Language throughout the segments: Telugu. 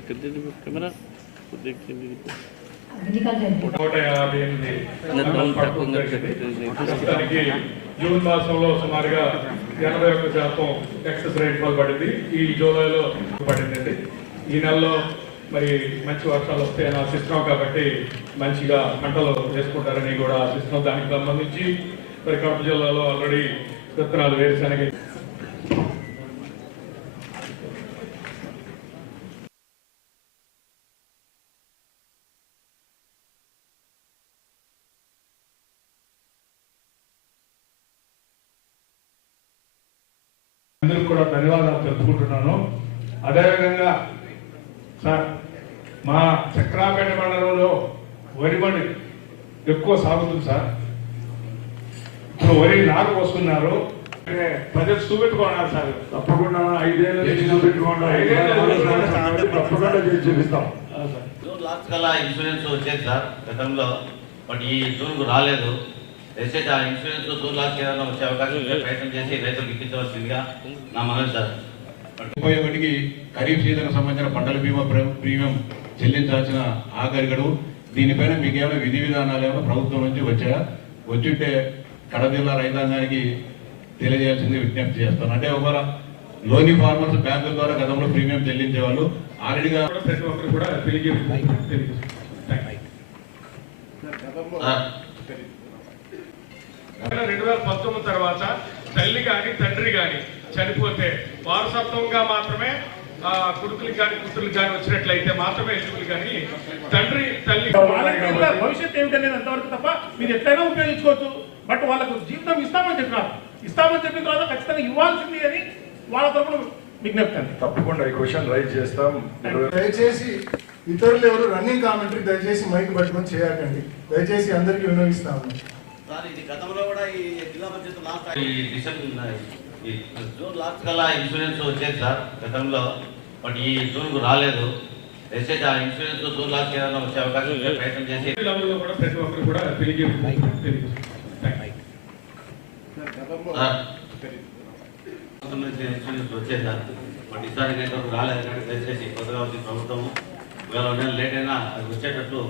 ఇక్కడ కెమెరా? కొద్దిగా. నూట యాభై ఎనిమిది. ప్రస్తుతానికి జూన్ మాసంలో సుమారుగా ఎనభై ఒక శాతం ఎక్సెస్ రేట్ వల్ల పడింది. ఈ జూలైలో పడిందండి. ఈ నెలలో మరి మంచి వర్షాలు వస్తాయని ఆశిస్తున్నాం కాబట్టి మంచిగా పంటలు వేసుకుంటారని కూడా ఆశిస్తున్నాం దానికి సంబంధించి మరి కడప జిల్లాలో ఆల్రెడీ విత్తనాలు వేరుశనగ అందరికి కూడా ధన్యవాదాలు తెలుపుకుంటున్నాను. అదేవిధంగా సార్ మా చక్రాపేట మండలంలో వరి బండి ఎక్కువ సాగుతుంది సార్. ఇప్పుడు వరి నారు పోస్తున్నారు అంటే ప్రజలు చూపెట్టుకున్నారు సార్. తప్పకుండా ఐదేళ్ళు చూపెట్టుకోండి తప్పకుండా చూపిస్తాం. జూన్ లాస్ట్ కల్లా ఇన్సూరెన్స్ వచ్చేది సార్ గతంలో బట్ ఈ జూన్కు రాలేదు. దయచేసి ఆ ఇన్సూరెన్స్ లాస్ట్ ఏదైనా వచ్చే అవకాశం ప్రయత్నం చేసి రైతులకు ఇప్పించవలసిందిగా నా మనవి సార్. ముప్పై ఒకటికి ఖరీఫ్ సీజన్ సంబంధించిన పంటల బీమా ప్ర- ప్రీమియం చెల్లించాల్సిన ఆఖరి గడువు దీనిపైన మీకు ఏమైనా విధి విధానాలు ఏమైనా ప్రభుత్వం నుంచి వచ్చాయా? వచ్చింటే కడ జిల్లా రైతాంగానికి తెలియజేయాల్సింది విజ్ఞప్తి చేస్తాను. అంటే ఒకవేళ లోని ఫార్మర్స్ బ్యాంకుల ద్వారా గతంలో ప్రీమియం చెల్లించే వాళ్ళు ఆల్రెడీగా కూడా ప్రతి ఒక్కరు కూడా తెలియజే తెలియజేస్తారు రెండు వేల పంతొమ్మిది తర్వాత తల్లి కానీ తండ్రి కానీ చనిపోతే వారసత్వంగా మాత్రమే ఆ, కొడుకులకి కానీ కూతుర్లకు కానీ వచ్చినట్లయితే మాత్రమే ఎలుగులు కానీ తండ్రి తల్లి భవిష్యత్తు ఏమిటనేది అంతవరకు తప్ప మీరు ఎట్లయినా ఉపయోగించుకోవచ్చు. బట్ వాళ్ళకు జీవితం ఇస్తామని చెప్పినారు. ఇస్తామని చెప్పిన తర్వాత ఖచ్చితంగా ఇవ్వాల్సింది అని వాళ్ళ తరపున విజ్ఞప్తి. తప్పకుండా ఈ క్వశ్చన్ రైజ్ చేస్తాం. దయచేసి ఇతరులు ఎవరు రన్నింగ్ కామెంటరీ దయచేసి మైక్ పట్టుకొని చేయకండి. దయచేసి అందరికీ వినియోగిస్తాము. సార్ ఇది గతంలో కూడా ఈ జిల్లా పరిషత్ లాస్ట్ ఈ డిసెంబర్ ఈ జూన్ లాస్ట్ కల్లా ఇన్సూరెన్స్ వచ్చేది సార్ గతంలో. బట్ ఈ జూన్కు రాలేదు. దయచేసి ఆ ఇన్సూరెన్స్ జూన్ లాస్ట్ ఏదైనా వచ్చే అవకాశం ప్రయత్నం చేసి కూడా ప్రతి ఒక్కరు కూడా ఇన్సూరెన్స్ వచ్చేది సార్. బట్ ఈసారి రాలేదు. కానీ దయచేసి కొత్తగా వచ్చిన ప్రభుత్వం ఒకవేళ నేను లేట్ అయినా అది వచ్చేటట్టు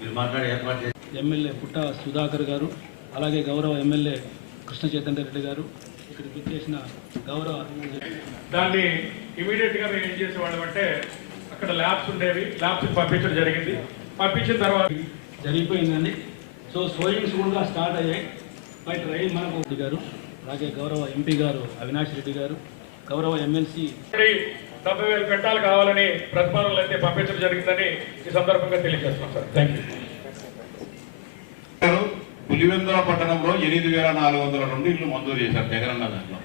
మీరు మాట్లాడి ఏర్పాటు చేసి ఎమ్మెల్యే పుట్ట సుధాకర్ గారు అలాగే గౌరవ ఎమ్మెల్యే కృష్ణ చైతన్య రెడ్డి గారు ఇక్కడికి చేసిన గౌరవ దాన్ని ఇమీడియట్గా మేము ఏం చేసేవాళ్ళం అంటే అక్కడ ల్యాబ్స్ ఉండేవి. ల్యాబ్స్ పంపించడం జరిగింది. పంపించిన తర్వాత జరిగిపోయిందండి. సో సోయింగ్స్ కూడా స్టార్ట్ అయ్యాయి. బట్ రై మనకు గారు అలాగే గౌరవ ఎంపీ గారు అవినాష్ రెడ్డి గారు గౌరవ ఎమ్మెల్సీ డెబ్బై వేలు పెట్టాలు కావాలని ప్రతిపాదనలు అయితే పంపించడం జరిగిందని ఈ సందర్భంగా తెలియజేస్తున్నాం సార్. థ్యాంక్ యూ పులివెందుల పట్టణంలో ఎనిమిది వేల నాలుగు వందల రెండు ఇల్లు మంజూరు చేశారు జగనన్న దాంట్లో.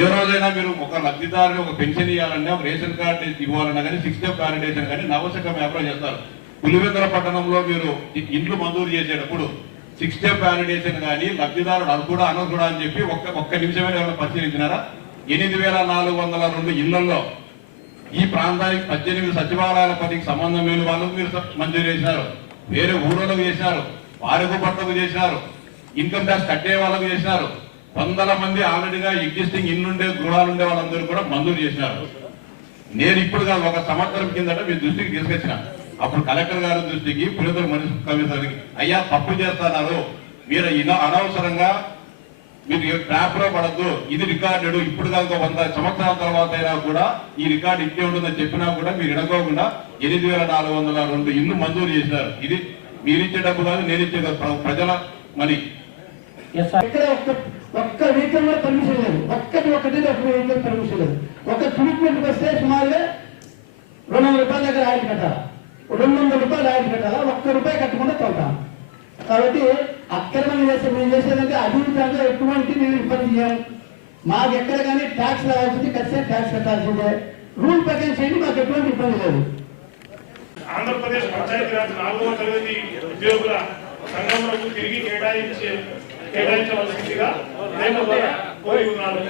ఏ రోజైనా మీరు ఒక లబ్ధిదారుని ఒక పెన్షన్ ఇవ్వాలన్నా ఒక రేషన్ కార్డు ఇవ్వాలన్నా కానీ సిక్స్ స్టెప్ వ్యాలిడేషన్ కానీ నవశక వ్యాపారం చేస్తారు. పులివెందుల పట్టణంలో మీరు ఇండ్లు మంజూరు చేసేటప్పుడు సిక్స్ స్టెప్ వ్యాలిడేషన్ కానీ లబ్ధిదారుడు అది కూడా అనర్హుడా అని చెప్పి ఒక్క ఒక్క నిమిషమే ఎవరైనా పరిశీలించినారా? ఎనిమిది వేల నాలుగు వందల రెండు ఇళ్ళలో ఈ ప్రాంతానికి పద్దెనిమిది సచివాలయాల పనికి సంబంధం లేని వాళ్ళు మీరు మంజూరు చేసినారు. వేరే ఊళ్ళలో చేసినారు. వారికి పట్టకు చేసినారు. ఇన్కమ్ ట్యాక్స్ కట్టే వాళ్ళకు చేసినారు. వందల మంది ఆల్రెడీగా ఎగ్జిస్టింగ్ ఇన్నుండే గృహాలు ఉండే వాళ్ళందరూ కూడా మంజూరు చేసినారు. నేను ఇప్పుడు కాదు ఒక సంవత్సరం కిందట మీ దృష్టికి తీసుకొచ్చిన. అప్పుడు కలెక్టర్ గారి దృష్టికి పులితల మున్సిపల్ కమిషనర్కి అయ్యా తప్పు చేస్తున్నారు. మీరు ఇలా అనవసరంగా మీరు ట్రాప్లో పడద్దు. ఇది రికార్డెడ్. ఇప్పుడు కాక వంద సంవత్సరాల తర్వాత అయినా కూడా ఈ రికార్డు ఇంకే ఉంటుందని చెప్పినా కూడా మీరు ఇడకోకుండా ఎనిమిది వేల నాలుగు వందల రెండు ఇల్లు మంజూరు చేసినారు. ఇది మీరు ఇచ్చే డబ్బు కాదు నేను ఇచ్చే ప్రజల మనీ. ఒక్క ఒక్క వెహికల్ కూడా పర్మిషన్ లేదు. ఒక్కటి ఒక్కటి ఒక వెహికల్ పర్మిషన్ లేదు. ఒక ట్రీట్మెంట్ వస్తే సుమారుగా రెండు వందల రూపాయల దగ్గర ఆయిల్ కట్టాలి? రెండు వందల రూపాయలు ఆయిల్ కట్టాలా? ఒక్క రూపాయి కట్టకుండా తోలుతాం. కాబట్టి అక్రమంగా చేస్తే మేము చేసేదంటే అభివృద్ధిలో ఎటువంటి మేము ఇబ్బంది చేయం. మాకు ఎక్కడ కానీ ట్యాక్స్ రావాల్సింది ఖచ్చితంగా ట్యాక్స్ కట్టాల్సిందే. రూల్ ప్రకారం చేయండి మాకు ఎటువంటి ఇబ్బంది లేదు. ఆంధ్రప్రదేశ్ పంచాయతీరాజ్ నాలుగవ తరగతి ఉద్యోగుల సంఘములకు తిరిగి కేటాయించే కేటాయించవలసిందిగా ద్వారా కోరి ఉన్నాను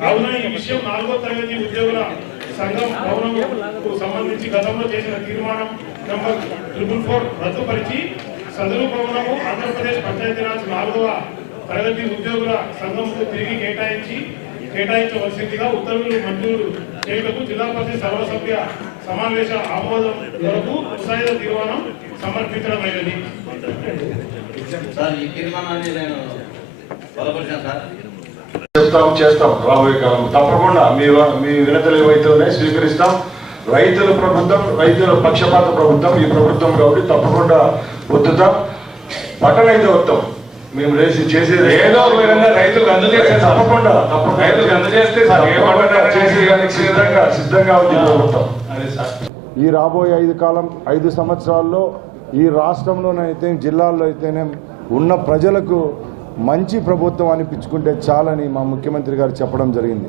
కావున ఈ విషయం నాలుగో తరగతి ఉద్యోగుల సంఘం భవనంకు సంబంధించి గతంలో చేసిన తీర్మానం నంబర్ ట్రిపుల్ ఫోర్ రద్దుపరిచి సదరు భవనము ఆంధ్రప్రదేశ్ పంచాయతీరాజ్ నాలుగవ తరగతి ఉద్యోగుల సంఘంకు తిరిగి కేటాయించి కేటాయించవలసిందిగా ఉత్తర్వులు మంజూరు చేయుటకు జిల్లా పరిషత్ సర్వసభ్య సమావేశ ఆమోదం కొరకు ముసాయిదా తీర్మానం సమర్పించడమైనది. సార్ ఈ తీర్మానాన్ని నేను బలపరిచాను సార్. చేస్తాం చేస్తాం. రాబోయే కాలం. తప్పకుండా మీ మీ వినతులు ఏవైతే ఉన్నాయో స్వీకరిస్తాం. రైతుల ప్రభుత్వం రైతుల పక్షపాత ప్రభుత్వం ఈ ప్రభుత్వం కాబట్టి తప్పకుండా ఒత్తుతాం పట్టణ అయితే వస్తాం మేము లేచి చేసేది ఏదో ఒక విధంగా రైతులకు అందజేస్తే తప్పకుండా తప్పకుండా. సిద్ధంగా సిద్ధంగా ఉంది ప్రభుత్వం ఈ రాబోయే ఐదు కాలం ఐదు సంవత్సరాల్లో ఈ రాష్ట్రంలోనైతే జిల్లాల్లో అయితేనే ఉన్న ప్రజలకు మంచి ప్రభుత్వం అనిపించుకుంటే చాలని మా ముఖ్యమంత్రి గారు చెప్పడం జరిగింది.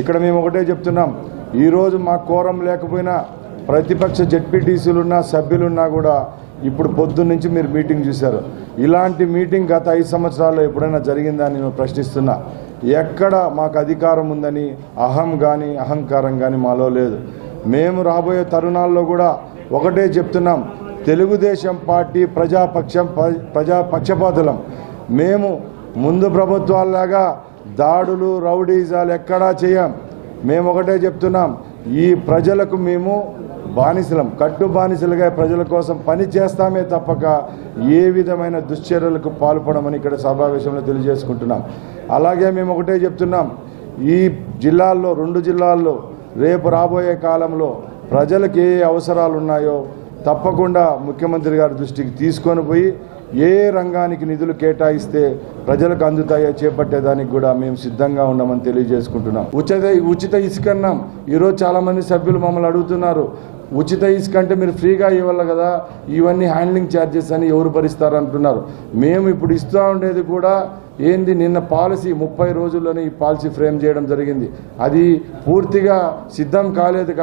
ఇక్కడ మేము ఒకటే చెప్తున్నాం ఈరోజు మా కోరం లేకపోయినా ప్రతిపక్ష జెడ్పీటీసీలున్నా సభ్యులున్నా కూడా ఇప్పుడు పొద్దున్న నుంచి మీరు మీటింగ్ చూశారు. ఇలాంటి మీటింగ్ గత ఐదు సంవత్సరాల్లో ఎప్పుడైనా జరిగిందా నేను ప్రశ్నిస్తున్నా. ఎక్కడ మాకు అధికారం ఉందని అహం కానీ అహంకారం కానీ మాలో లేదు. మేము రాబోయే తరుణాల్లో కూడా ఒకటే చెప్తున్నాం. తెలుగుదేశం పార్టీ ప్రజాపక్షం ప్రజా ప్రజాపక్షపాతులం మేము ముందు ప్రభుత్వాల్లాగా దాడులు రౌడీజాలు ఎక్కడా చేయం. మేము ఒకటే చెప్తున్నాం. ఈ ప్రజలకు మేము బానిసలం కట్టు బానిసలుగా ప్రజల కోసం పని చేస్తామే తప్పక. ఏ విధమైన దుశ్చర్యలకు పాల్పడమని ఇక్కడ సమావేశంలో తెలియజేసుకుంటున్నాం. అలాగే మేము ఒకటే చెప్తున్నాం. ఈ జిల్లాల్లో రెండు జిల్లాల్లో రేపు రాబోయే కాలంలో ప్రజలకు ఏ అవసరాలు ఉన్నాయో తప్పకుండా ముఖ్యమంత్రి గారి దృష్టికి తీసుకొని పోయి ఏ రంగానికి నిధులు కేటాయిస్తే ప్రజలకు అందుతాయో చేపట్టేదానికి కూడా మేము సిద్ధంగా ఉన్నామని తెలియజేసుకుంటున్నాం. ఉచిత ఉచిత ఇసుకన్నాం ఈరోజు చాలామంది సభ్యులు మమ్మల్ని అడుగుతున్నారు. ఉచిత ఇసుక అంటే మీరు ఫ్రీగా ఇవ్వాలి కదా ఇవన్నీ హ్యాండ్లింగ్ ఛార్జెస్ అని ఎవరు భరిస్తారు అంటున్నారు. మేము ఇప్పుడు ఇస్తూ ఉండేది కూడా ఏంది నిన్న పాలసీ ముప్పై రోజుల్లోనే ఈ పాలసీ ఫ్రేమ్ చేయడం జరిగింది. అది పూర్తిగా సిద్ధం కాలేదు